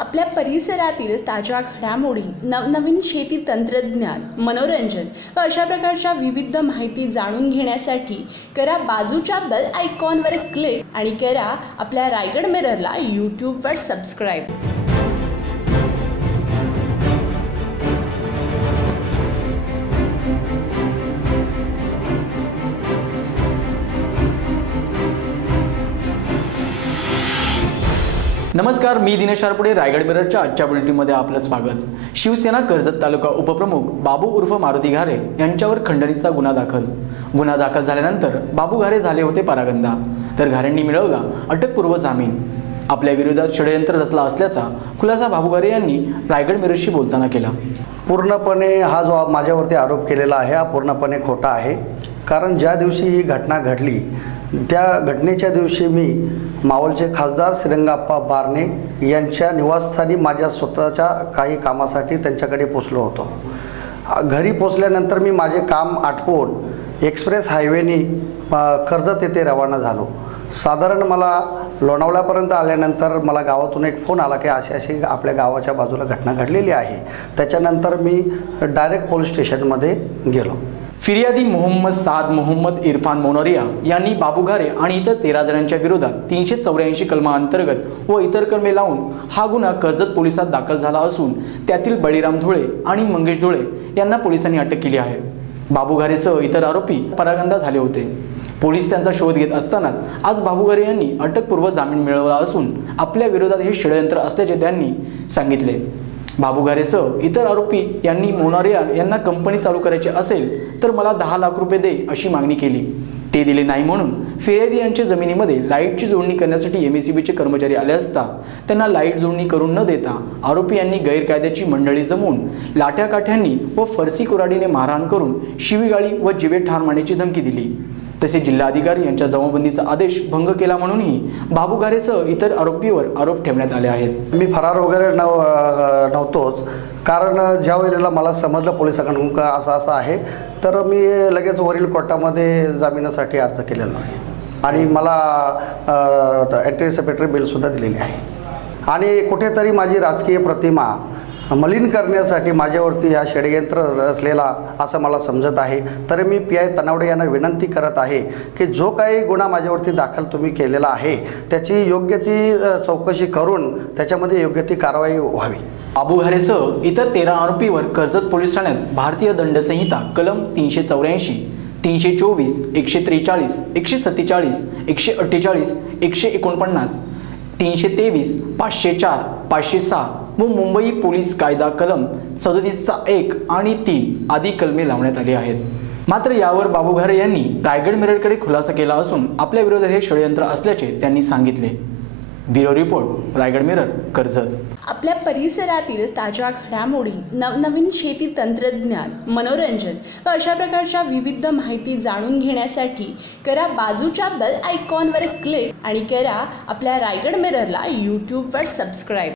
आपल्या परिसरातील ताज्या घडामोडी नवनवीन शेती तंत्रज्ञान मनोरंजन व अशा प्रकारच्या विविध माहिती जाणून घेण्यासाठी करा बाजूच्या बेल आयकॉनवर क्लिक आणि करा आपल्या रायगड मिररला यूट्यूबवर सबस्क्राईब नमस्कार मी दिनेश आरपुडे रायगड मिररच्या आजच्या बुलेटिनमध्ये आपलं स्वागत. शिवसेना कर्जत तालुका उपप्रमुख बाबू उर्फ मारुती घारे यांच्यावर खंडणीचा गुन्हा दाखल. गुन्हा दाखल झाल्यानंतर बाबू घारे झाले होते परागंदा तर घारेंनी मिळवला अटकपूर्व जामीन. आपल्या विरोधात षडयंत्र रचला असल्याचा खुलासा बाबू घारे यांनी रायगड मिररशी बोलताना केला. पूर्णपणे हा जो माझ्यावरती आरोप केलेला आहे हा पूर्णपणे खोटा आहे. कारण ज्या दिवशी ही घटना घडली त्या घटनेच्या दिवशी मी मावळचे खासदार श्रीरंगाप्पा बारणे यांच्या निवासस्थानी माझ्या स्वतःच्या काही कामासाठी त्यांच्याकडे पोचलो होतो. घरी पोचल्यानंतर मी माझे काम आटपून एक्सप्रेस हायवेने कर्जत येथे रवाना झालो. साधारण मला लोणावळ्यापर्यंत आल्यानंतर मला गावातून एक फोन आला की अशी अशी आपल्या गावाच्या बाजूला घटना घडलेली आहे. त्याच्यानंतर मी डायरेक्ट पोलीस स्टेशनमध्ये गेलो. फिर्यादी मोहम्मद साद मोहम्मद इरफान मोनोरिया यांनी बाबूघारे आणि इतर तेरा जणांच्या विरोधात तीनशे चौऱ्याऐंशी कलमाअंतर्गत व इतर कलमे लावून हा गुन्हा कर्जत पोलिसात दाखल झाला असून त्यातील बळीराम धुळे आणि मंगेश धुळे यांना पोलिसांनी अटक केली आहे. बाबूघारेसह इतर आरोपी परागंदा झाले होते. पोलीस त्यांचा शोध घेत असतानाच आज बाबूघारे यांनी अटकपूर्व जामीन मिळवला असून आपल्या विरोधात हे षडयंत्र असल्याचे त्यांनी सांगितले. बाबू घारेसह इतर आरोपी यांनी मोनारिया यांना कंपनी चालू करायची असेल तर मला दहा लाख रुपये दे अशी मागणी केली. ते दिले नाही म्हणून फिर्यादी यांच्या जमिनीमध्ये लाईटची जोडणी करण्यासाठी एम एस सी बीचे कर्मचारी आले असता त्यांना लाइट जोडणी करून न देता आरोपी यांनी गैरकायद्याची मंडळी जमवून लाठ्याकाठ्यांनी व फरसी कुराडीने मारहाण करून शिवीगाळी व जिवे ठार मारण्याची धमकी दिली. तसेच जिल्हाधिकारी यांच्या जमाबंदीचा आदेश भंग केला म्हणूनही बाबूघारेसह इतर आरोपीवर आरोप ठेवण्यात आले आहेत. मी फरार वगैरे नव नव्हतोच. कारण ज्या वेळेला मला समजलं पोलिसांकडून का असं असं आहे तर मी लगेच वरील कोर्टामध्ये जामिनासाठी अर्ज केलेला आहे. आणि मला अँटिसिपेटरी बिलसुद्धा दिलेली आहे. आणि कुठेतरी माझी राजकीय प्रतिमा मलिन करण्यासाठी माझ्यावरती हा षडयंत्र रचलेला असं मला समजत आहे. तर मी पी आय तनावडे यांना विनंती करत आहे की जो काही गुन्हा माझ्यावरती दाखल तुम्ही केलेला आहे त्याची योग्य ती चौकशी करून त्याच्यामध्ये योग्य ती कारवाई व्हावी. अबू घारेसह इतर तेरा आरोपीवर कर्जत पोलीस ठाण्यात भारतीय दंडसंहिता कलम तीनशे चौऱ्याऐंशी तीनशे चोवीस एकशे त्रेचाळीस एकशे सत्तेचाळीस एकशे अठ्ठेचाळीस एकशे एकोणपन्नास तीनशे तेवीस पाचशे चार पाचशे सहा व मुंबई पोलीस कायदा कलम सदतीसचा एक आणि तीन आदी कलमे लावण्यात आली आहेत. मात्र यावर बाबू घारे यांनी रायगड मिररकडे खुलासा केला असून आपल्या विरोधात हे षडयंत्र असल्याचे त्यांनी सांगितले. Bureau report Raigad Mirror Karjat. आपल्या परिसरातील ताज्या घडामोडी नवनवीन शेती तंत्रज्ञान मनोरंजन व अशा प्रकारच्या विविध माहिती जाणून घेण्यासाठी करा बाजूच्या बेल आयकॉनवर क्लिक आणि करा आपल्या रायगड मिररला यूट्यूबवर सबस्क्राईब